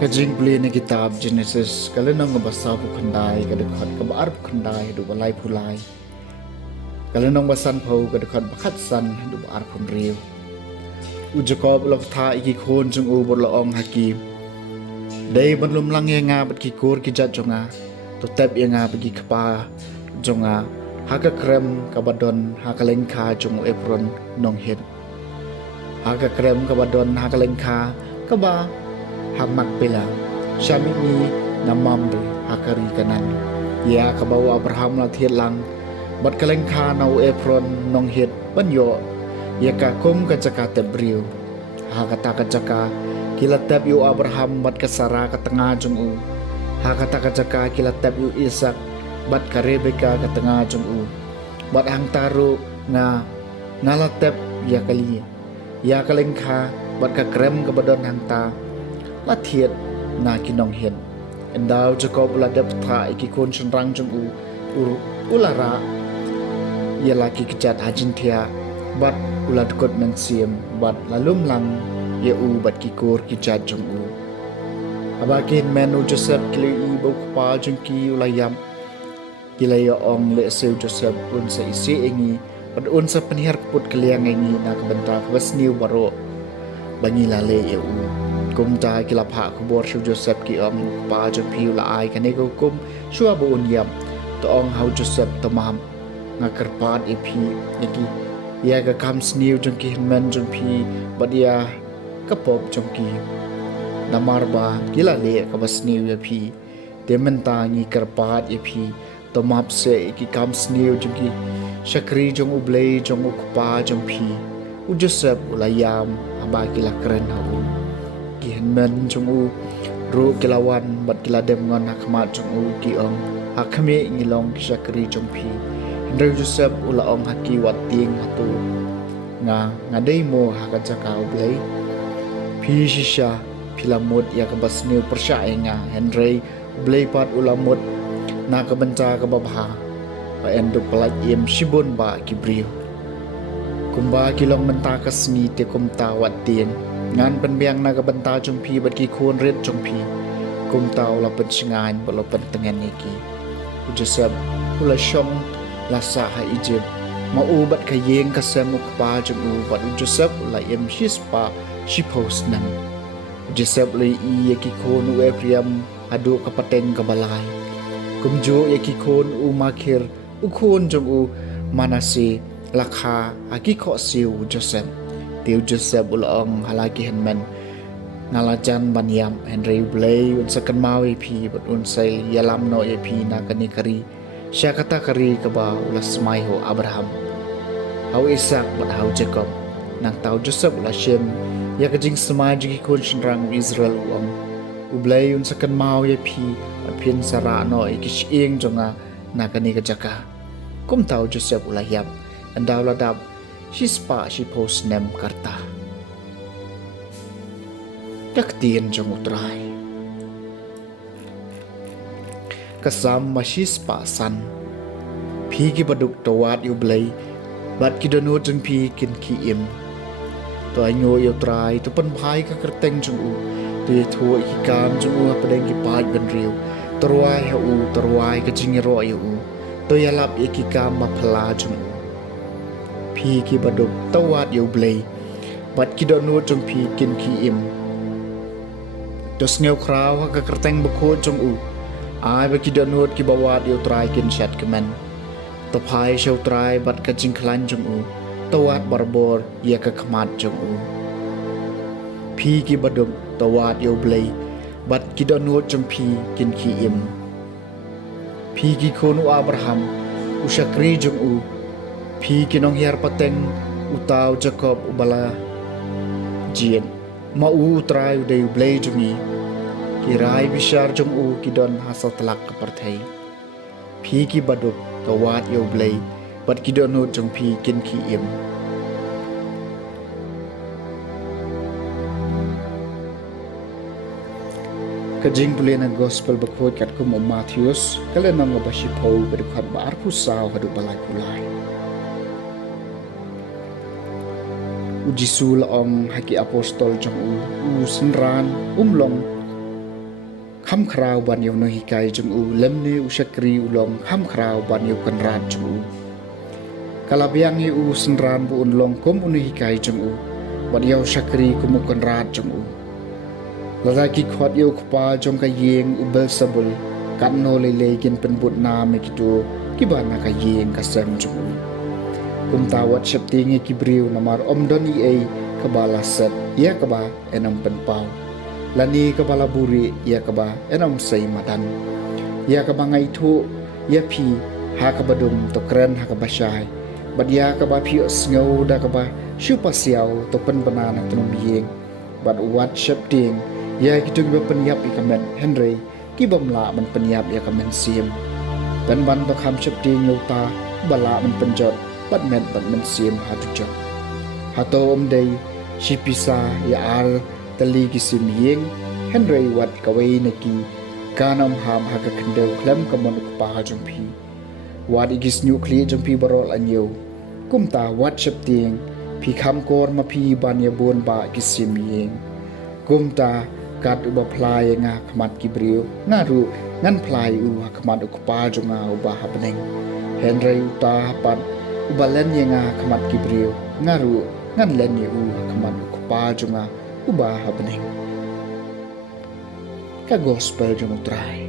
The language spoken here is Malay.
Kajing beli ni kitab Genesis kalau nang ngebasa khandai kadekhat kabar khandai du balai pulai kalau nang basan phau kadekhat bakhat san du bar phun riu u Jacob lok tha iki khon jung u bor laong hakim dei ban lum lang ye nga bat ki kor ki jat jonga to tep ye nga bagi khpa jonga haka krem kabadon hakaleng kha jung Efron nong het haka krem kabadon hakaleng kha kaba hamak pela syami ni namam de hakari kanan ya kabawa Abraham la thiet lang bat kaleng kha nau Efron nong het ban yo ya ka kum ka jaka tebriu ha kata ka jaka kila tab yu Abraham bat ka Sara ka tengah jung u ha kata ka jaka kila tab yu Ishak bat ka Rebeka ka tengah jung u bat hang taru nga ngala tab ya kali ya kaleng kha bat ka krem ka badon hang ta la thiet na kinong hen endau Jacob la dep tha iki kon chenrang jung u ulara ya laki kejat hajin thia bat ulat kot nang siem bat lalum lang ya u bat ki kor kejat jung u abakin menu Joseph kili i bok pa jung ki ulayam kilaya ong le seu Joseph un sa isi engi bat un sa penihar put keliang engi na kebentak wasniu baro bangi lale ya u kum ta kila pha khubor shu Joseph ki ong pa jung piu la ai kane ko kum shua bo un yam to ong hau Joseph tamam nga karpat epi yaki ya ka kam sniu jung ki men jung pi badia kapop jung ki namar ba kila le ka basniu ya pi dementa ngi karpat epi to map se ki kam sniu jung ki shakri jung ublei jung ukpa jung pi u Joseph ulayam aba kila kren hau ki men jung u ru kilawan bat kila dem ngon hakmat jung u ki ong hakme ngilong shakri jung pi Ndai Joseph ula ong haki wat ting hatu nga ngadei mo haka jakau blai pi shisha pilamut ya ka basniu persya nga Henry blai pat ulamut na ka banca ka babha pa enduk palaj im shibun ba kibriu kumba kilong menta ka sni te kumta wat ting ngan penbiang na ka banta jumpi bat ki khon ret jumpi kumta ula pensingan balo pentengan iki Joseph ula shong lasa ha Egypt maubat ka yeng ka semuk pa jumu bat Joseph la yem shispa shipos nan Joseph le i yaki kon u Ephraim adu ka pateng ka balai kumjo yaki kon u Makir u kon jumu Manase lakha aki kho siu Joseph tiu Joseph ulong halaki henman ngalajan banyam Henry Blay un sakan mawi pi bat un sai yalam no pi na kanikari siya kata kari kaba ulas semai ho Abraham hau Ishak bat hau Jacob nang tau Joseph ulas Shem ya kajing semai jiki kun shenrang Israel uang ublay un sakan mau ya pi bat pin Sara no ikish ing jonga nakani kajaka kum tau Joseph ulas yam andau ladap shispa shipos nem karta kaktien jong utrai kasam masis pa san pi ki baduk tawat yu blai bat ki donut jeng pi kin ki im to anyo yu trai to pan phai ka kerteng jung u to ye tho ki kam jung u padeng ki pai ben riu torwai ha u torwai ka jing ro yu u to ya lap ye ki kam ma phla jung u pi ki baduk tawat yu blai bat ki donut jung pi kin ki im to sneu kraw ka kerteng bako jung u ai ba ki donut ki bawat yu trai kin chat kemen to phai show trai bat ka jing khlan jung u tawat barbor ya ka khamat jong u phi ki badum tawat yo blei bat ki donot jong phi kin ki im phi ki khonu Abraham usakri jong u phi ki nong hiar pateng utaw Jacob ubala jien ma u trai u dei blei jungi ki rai bishar jong u ki don hasatlak ka parthai phi ki baduk tawat yo blei bat ki donot jong phi kin ki im kajing pulena gospel bakhot kat kum Matthews kala nang bashi phau berkhat bar pusaw hadu balai pulai ujisul ong haki apostol jong u sinran umlong kham khrau ban yo no hikai jong u lemne usakri ulong kham khrau ban yo kanrat jong u kalabiang yu sinran bu unlong kom unu hikai jong u ban yo sakri kum kanrat jong u lalaki khot yo khpa jong ka yeng u Belzebul kan no le gin pen but na me kitu kibana ka yeng ka sang jong u kum tawat shapting ki briu namar omdoni ei kabala set ya kaba enam pen pau lani kabala buri ya kaba enam sei madan ya kaba ngai thu ya phi ha kabadum to kren ha kabashai bad ya kaba phi sngo da kaba shupa siao to pen banana trum yeng bad wat shapting ya kitung be penyap ikamen Henry ki bamla man penyap ya kamen sim dan ban to kham shapting yuta bala man penjot bat men sim hatu hato omdei shipisa ya ar tali ki sim yeng Henry wat kawai neki kanam ham haka kendo klem kamon pa jong phi wat igis nuclear jong phi barol anyo kumta wat shapting phi kham kor ma phi ban ya bon ba ki sim yeng kumta kat uba plai nga khmat ki brio ngaru ngan plai u khmat ukpa jonga uba hapneng Henry uta pat ubalen yenga khmat ki brio ngaru ngan len ye u khmat ukpa jonga uba hapneng ka gospel jong trai